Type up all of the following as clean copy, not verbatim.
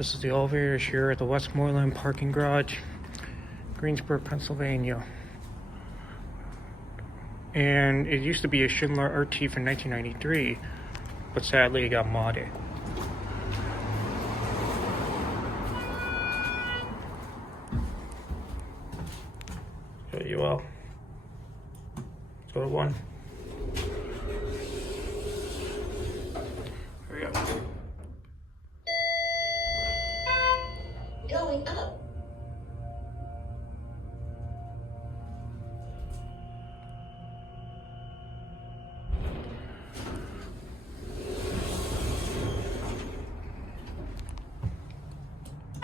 This is the elevators here at the Westmoreland Parking Garage, Greensburg, Pennsylvania. And it used to be a Schindler RT from 1993, but sadly it got modded. Show you all. Let's go to one. Here we go. Going up.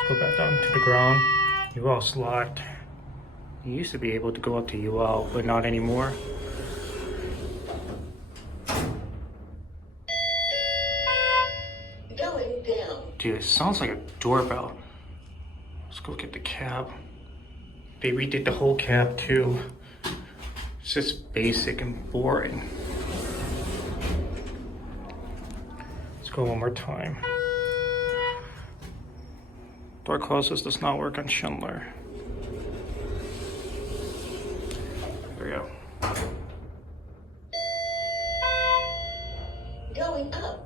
Go back down to the ground. UL slot. You used to be able to go up to UL, but not anymore. Going down. Dude, it sounds like a doorbell. Let's go get the cab. They redid the whole cab too. It's just basic and boring. Let's go one more time. Door closes does not work on Schindler. There we go. Going up.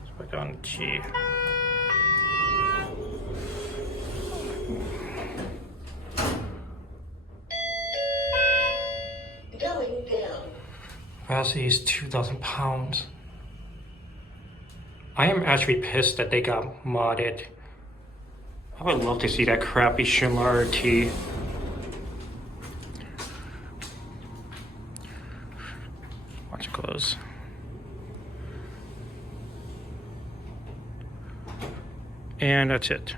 Let's put down the T. Going down. Capacity is 2,000 pounds. I am actually pissed that they got modded. I would love to see that crappy Schindler RT. Watch it close. And that's it.